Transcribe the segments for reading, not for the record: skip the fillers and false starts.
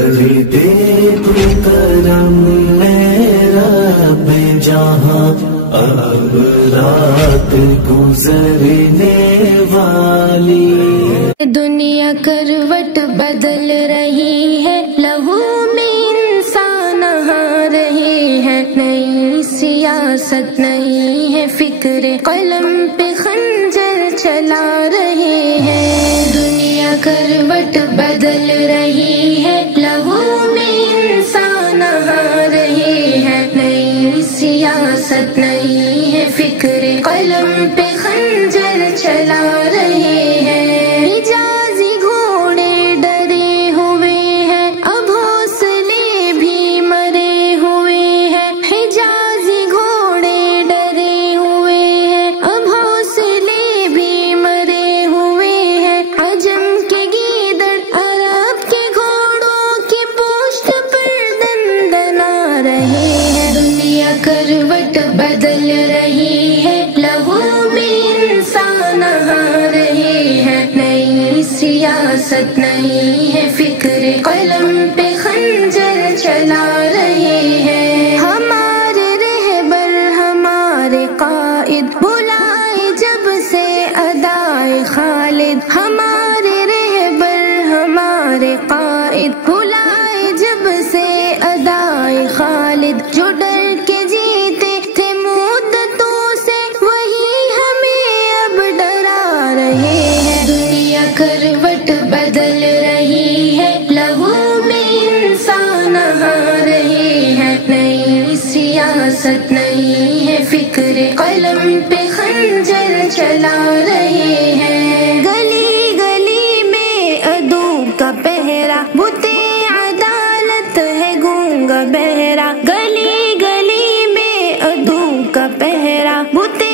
دے تو کرم میرا بے جہاں اب رات گزرنے والی، دنیا کروٹ بدل رہی ہے، لہو میں انسان نہا رہے ہیں، نئی سیاست نہیں ہے، فکر قلم پہ خنجر چلا رہے ہیں، دنیا کروٹ بدل رہی ہے، لہو میں انسان نہا رہے ہیں، نئی سیاست نہیں ہے، فکر قلم پہ خنجر چلا رہے ہیں، حجازی گھوڑے ڈرے ہوئے ہیں، اب حوصلے بھی مرے ہوئے ہیں، حجازی گھوڑے ڈرے ہوئے ہیں، اب حوصلے بھی مرے ہوئے ہیں، عجم کے گیدڑ عرب کے گھوڑوں کی پشت پر دندنا رہے ہیں، دنیا کروٹ بدل رہی ہے، لہو میں انسان نہا رہے ہیں، نئی سیاست نہیں ہے، فکر قلم پہ خنجر چلا رہے ہیں، ہمارے رہبر ہمارے قائد بلائے جب سے ادائے خالد، ہمارے رہبر ہمارے قائد بلائے جب سے ادائے خالد، جو ڈر کے جیتے تھے مدتوں سے وہی ہمیں اب ڈرا رہے ہیں، دنیا کروٹ بدل رہی ہے، لہو میں انسان نہا رہے ہیں، نئی سیاست نہیں ہے، فکر قلم پہ خنجر چلا رہے ہیں، گلی گلی میں عدو کا پہرا، بتِ عدالت ہے گونگا بہرا، گلی گلی میں عدو کا پہرا، بتِ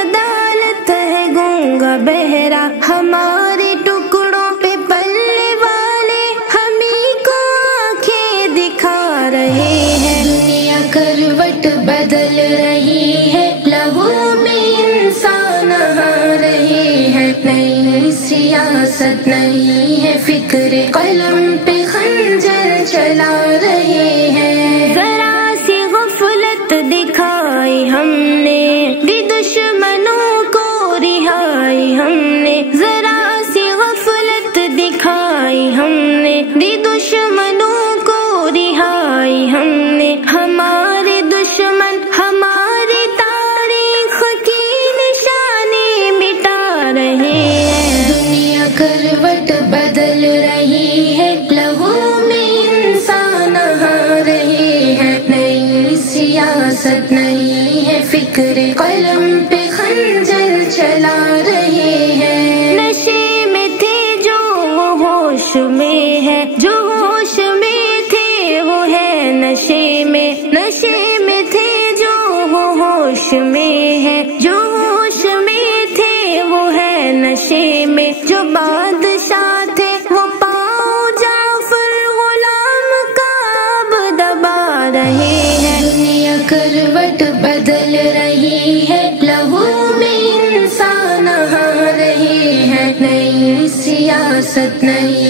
عدالت ہے گونگا بہرا، ہمارے ٹکڑوں پہ پلنے والے ہمیں کو آنکھیں دکھا رہے ہیں، دنیا کروٹ بدل رہی ہے، لہو میں انسان نہا رہے ہیں، نئی سیاست نہیں ہے، فکر قلم پہ خنجر چلا رہے ہیں، ذرا سی غفلت دکھائی ہم نے بھی دشمنوں کو رہائی، ہم نے ذرا سی غفلت دکھائی ہم نے بھی دشمنوں کو رہائی، ہم نے ہمارے دشمن ہماری تاریخ کی نشانی مٹا رہے ہیں، دنیا کروٹ بدل رہی ہے، لہو میں انسان نہا رہے ہیں، نئی سیاست نہیں ہے، فکر قلم پہ خنجر چلا رہے ہیں، نشے میں تھے جو وہ ہوش میں ہے، جو ہوش میں تھے وہ ہے نشے میں، نشے میں تھے جو وہ ہوش میں ہے، جو ہوش میں تھے وہ ہے نشے میں، جو بادشاہ تھے وہ پاؤں جعفر غلام کا اب دبا رہے ہیں، دنیا کروٹ بدل رہی ہے، لہو میں انسان نہا رہے ہیں، نئی سیاست نہیں